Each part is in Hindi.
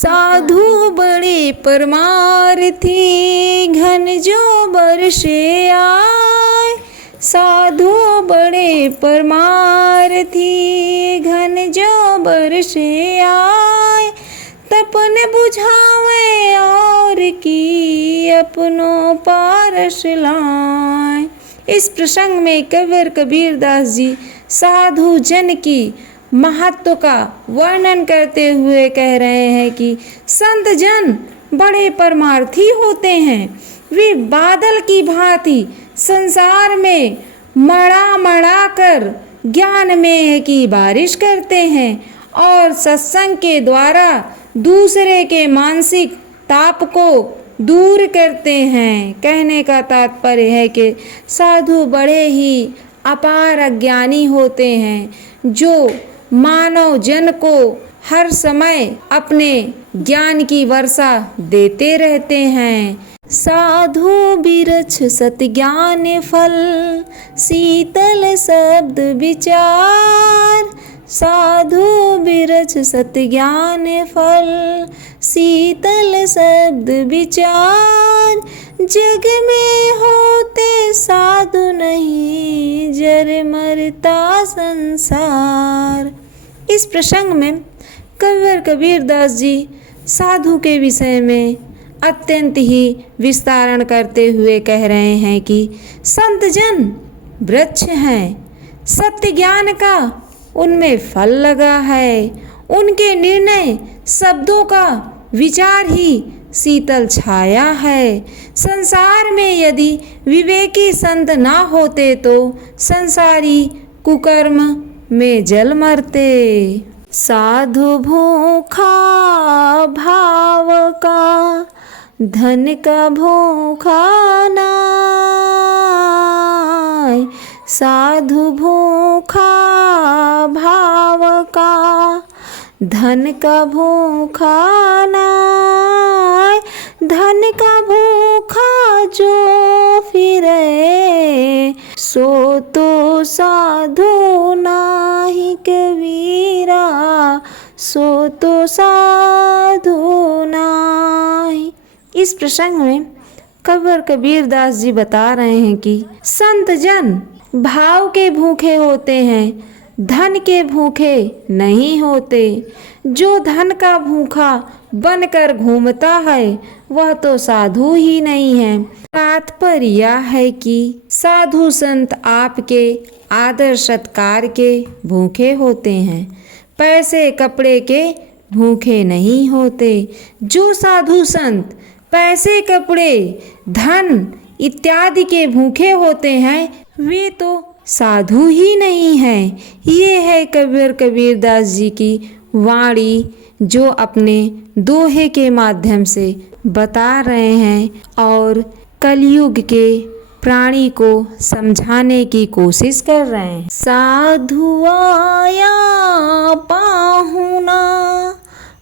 साधु बड़े परमार्थी घन जो बरसे आए। साधु बड़े परमार्थी घन जो बरसे आए। तपन बुझावे और की अपनों पारस लाए। इस प्रसंग में कविवर कबीरदास जी साधु जन की महत्व का वर्णन करते हुए कह रहे हैं कि संत जन बड़े परमार्थी होते हैं। वे बादल की भांति संसार में मड़ा मड़ा कर ज्ञान में की बारिश करते हैं और सत्संग के द्वारा दूसरे के मानसिक ताप को दूर करते हैं। कहने का तात्पर्य है कि साधु बड़े ही अपार अज्ञानी होते हैं जो मानव जन को हर समय अपने ज्ञान की वर्षा देते रहते हैं। साधु बिरछ सत ज्ञान फल शीतल शब्द विचार। साधु बिरछ सत ज्ञान फल शीतल शब्द विचार। जग में होते साधु नहीं जर मरता संसार। इस प्रसंग में कविवर कबीरदास जी साधु के विषय में अत्यंत ही विस्तारण करते हुए कह रहे हैं कि संत जन वृक्ष हैं, सत्य ज्ञान का उनमें फल लगा है। उनके निर्णय शब्दों का विचार ही शीतल छाया है। संसार में यदि विवेकी संत ना होते तो संसारी कुकर्म में जल मरते। साधु भूखा भाव का धन का भूखा नाय। साधु भूखा भाव का धन का भूखा नाय। धन का भूखा जो फिरे सो तो साधु नाही कबीरा। सो तो साधु नाही। इस प्रसंग में कविवर कबीरदास जी बता रहे हैं कि संत जन भाव के भूखे होते हैं, धन के भूखे नहीं होते। जो धन का भूखा बनकर घूमता है वह तो साधु ही नहीं है। तात्पर्य यह है कि साधु संत आपके आदर सत्कार के भूखे होते हैं, पैसे कपड़े के भूखे नहीं होते। जो साधु संत पैसे कपड़े धन इत्यादि के भूखे होते हैं वे तो साधु ही नहीं है। ये है कविवर कबीरदास जी की वाणी जो अपने दोहे के माध्यम से बता रहे हैं और कलयुग के प्राणी को समझाने की कोशिश कर रहे हैं। साधु आया पाहुना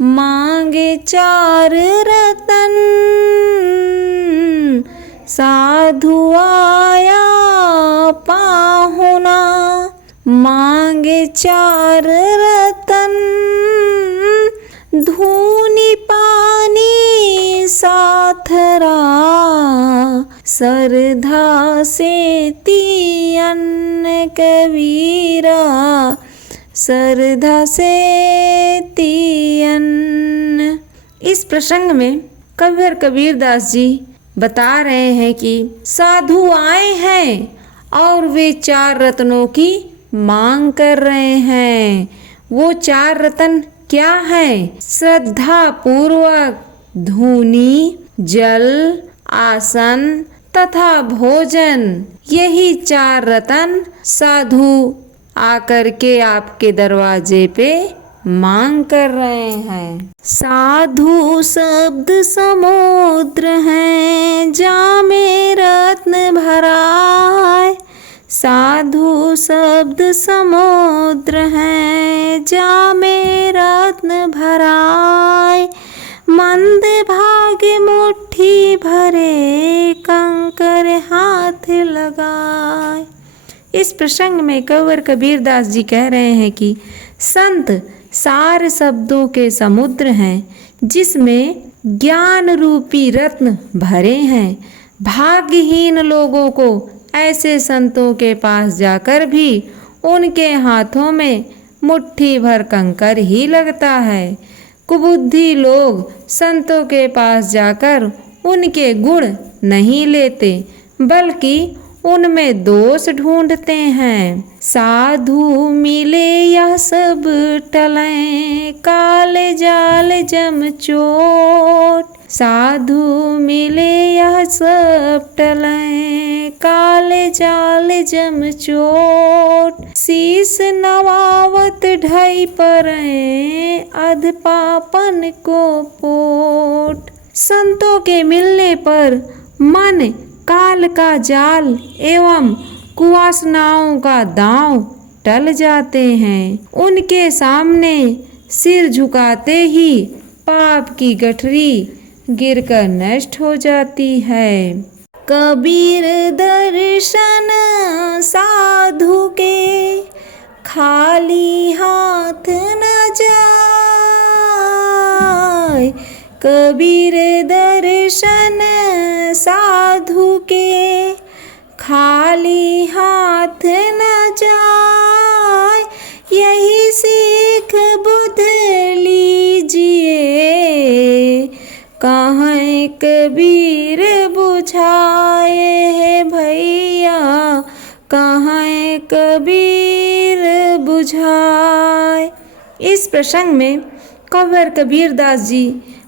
मांगे चार रतन। साधु आया पाहुना मांगे चार रतन। धूनी पानी साथरा सरधा से ती अन्न कबीरा। सरधा से ती अन्न। इस प्रसंग में कविवर कबीरदास जी बता रहे हैं कि साधु आए हैं और वे चार रत्नों की मांग कर रहे हैं। वो चार रत्न क्या है? श्रद्धा पूर्वक धूनी, जल, आसन तथा भोजन। यही चार रत्न साधु आकर के आपके दरवाजे पे मांग कर रहे हैं। साधु शब्द समुद्र हैं जामे रत्न भराए। साधु शब्द समुद्र हैं जामे रत्न भराए। मंद भाग मुट्ठी भरे कंकर हाथ लगाए। इस प्रसंग में कविवर कबीरदास जी कह रहे हैं कि संत सार शब्दों के समुद्र हैं जिसमें ज्ञान रूपी रत्न भरे हैं। भाग्यहीन लोगों को ऐसे संतों के पास जाकर भी उनके हाथों में मुट्ठी भर कंकर ही लगता है। कुबुद्धि लोग संतों के पास जाकर उनके गुण नहीं लेते, बल्कि उनमें दोष ढूंढते हैं। साधु मिले यह सब टलें, काल जाल जम चोट। साधु मिले यह सब टलें, काल जाल जम चोट। शीस नवावत ढाई परें, अध पापन को पोट। संतों के मिलने पर मन काल का जाल एवं कुवासनाओं का दांव टल जाते हैं। उनके सामने सिर झुकाते ही पाप की गठरी गिरकर नष्ट हो जाती है। कबीर दर्शन साधु के, खाली हाथ न जाए। कबीर दर्शन साधु के, खाली हाथ न जाए। यही सीख बुध लीजिए, कहाँ कबीर बुझाए है भैया, कहाँ कबीर बुझाए। इस प्रसंग में कंवर कबीर दास जी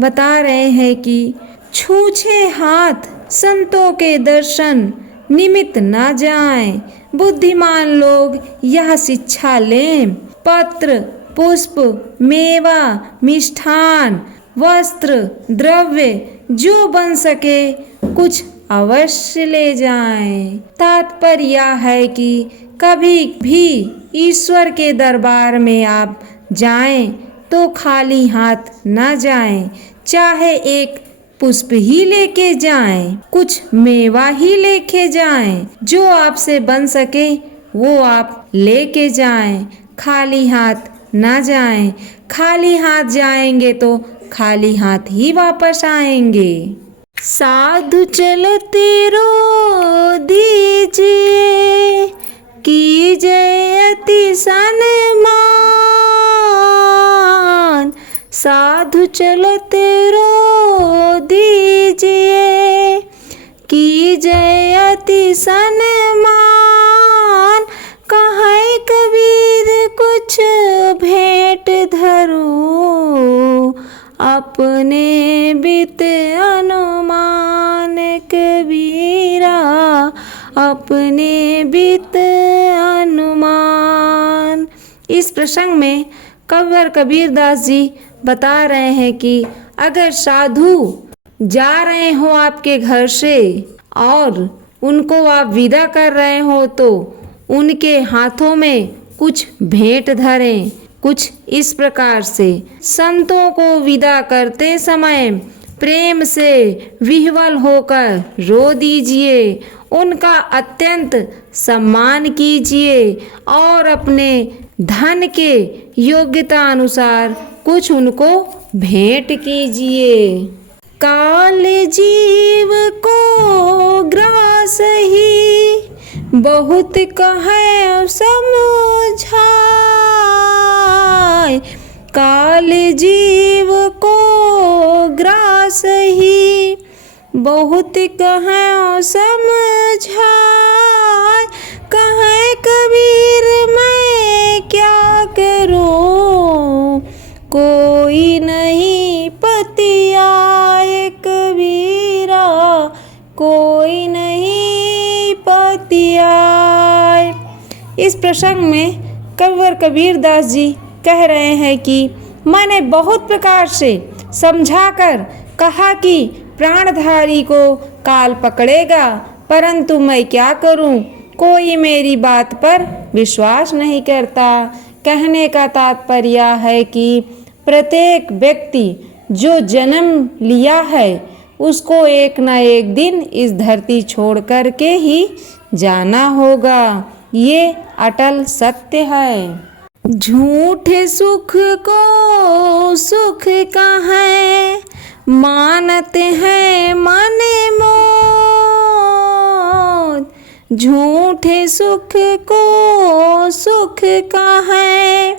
बता रहे हैं कि छूछे हाथ संतों के दर्शन निमित्त न जाएं। बुद्धिमान लोग यह शिक्षा लें। पत्र, पुष्प, मेवा, मिष्ठान, वस्त्र, द्रव्य जो बन सके कुछ अवश्य ले जाएं। तात्पर्य यह है कि कभी भी ईश्वर के दरबार में आप जाएं तो खाली हाथ न जाएं। चाहे एक पुष्प ही लेके जाएं, कुछ मेवा ही लेके जाएं, जो आपसे बन सके वो आप लेके जाएं। खाली हाथ ना जाएं। खाली हाथ जाएंगे तो खाली हाथ ही वापस आएंगे। साधु चलते रो दीजिए, कीजिए अति सन्मान। साधु चलते रो दीजिए, कीजिए अति सन्मान। कहे कबीर कुछ भेंट धरूं, अपने बित अनुमान। कबीरा अपने बित अनुमान। इस प्रसंग में कंवर कबीर दास जी बता रहे हैं कि अगर साधु जा रहे हो आपके घर से और उनको आप विदा कर रहे हो तो उनके हाथों में कुछ भेंट धरें। कुछ इस प्रकार से संतों को विदा करते समय प्रेम से विह्वल होकर रो दीजिए, उनका अत्यंत सम्मान कीजिए और अपने धन के योग्यता अनुसार कुछ उनको भेंट कीजिए। काल जीव को ग्रास ही, बहुत कहे समझाए। काल जीव को ग्रास ही, बहुत कहे समझाए। कहे कबीर मैं क्या करूं, कोई नहीं पतियाए। कबीरा कोई नहीं पतियाए। इस प्रसंग में कंवर कबीर दास जी कह रहे हैं कि मैंने बहुत प्रकार से समझाकर कहा कि प्राणधारी को काल पकड़ेगा, परंतु मैं क्या करूं, कोई मेरी बात पर विश्वास नहीं करता। कहने का तात्पर्य है कि प्रत्येक व्यक्ति जो जन्म लिया है उसको एक न एक दिन इस धरती छोड़ कर के ही जाना होगा। ये अटल सत्य है। झूठे सुख को सुख कहें, मानते हैं मन मोद। झूठे सुख को सुख कहें,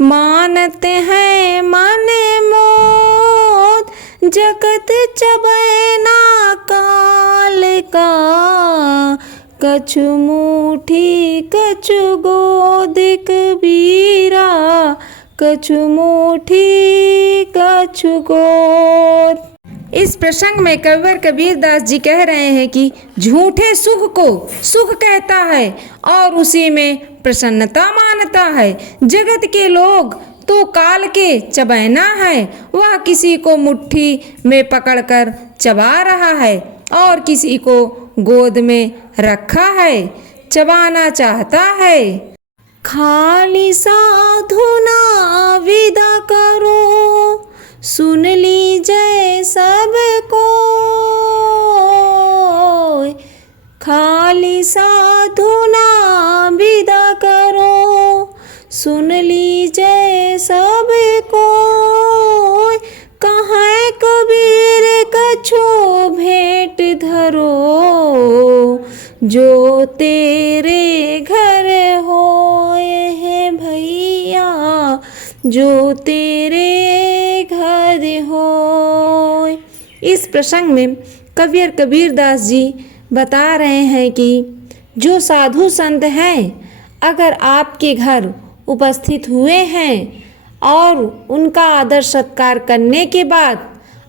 मानते हैं मन मोद। जगत चबै ना काल का, कछु मुठी कछु गोद कबीरा, कछु मुठी कछु गोद। इस प्रसंग में कविवर कबीरदास जी कह रहे हैं कि झूठे सुख को सुख कहता है और उसी में प्रसन्नता मानता है। जगत के लोग तो काल के चबैना है, वह किसी को मुट्ठी में पकड़कर चबा रहा है और किसी को गोद में रखा है, चबाना चाहता है। खाली साधु ना विदा करो, सुन लीजिए सबको। खाली साधु ना विदा करो, सुन लीजिए सबको। कहाँ कबीर कछु भेंट धरो, जो तेरे घर होए है भैया, जो तेरे घर होए। इस प्रसंग में कवियर कबीरदास जी बता रहे हैं कि जो साधु संत हैं, अगर आपके घर उपस्थित हुए हैं और उनका आदर सत्कार करने के बाद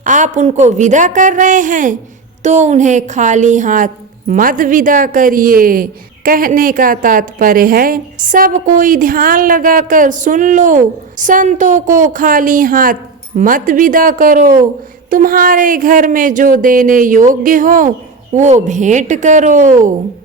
आप उनको विदा कर रहे हैं, तो उन्हें खाली हाथ मत विदा करिए। कहने का तात्पर्य है सब कोई ध्यान लगाकर सुन लो, संतों को खाली हाथ मत विदा करो। तुम्हारे घर में जो देने योग्य हो वो भेंट करो।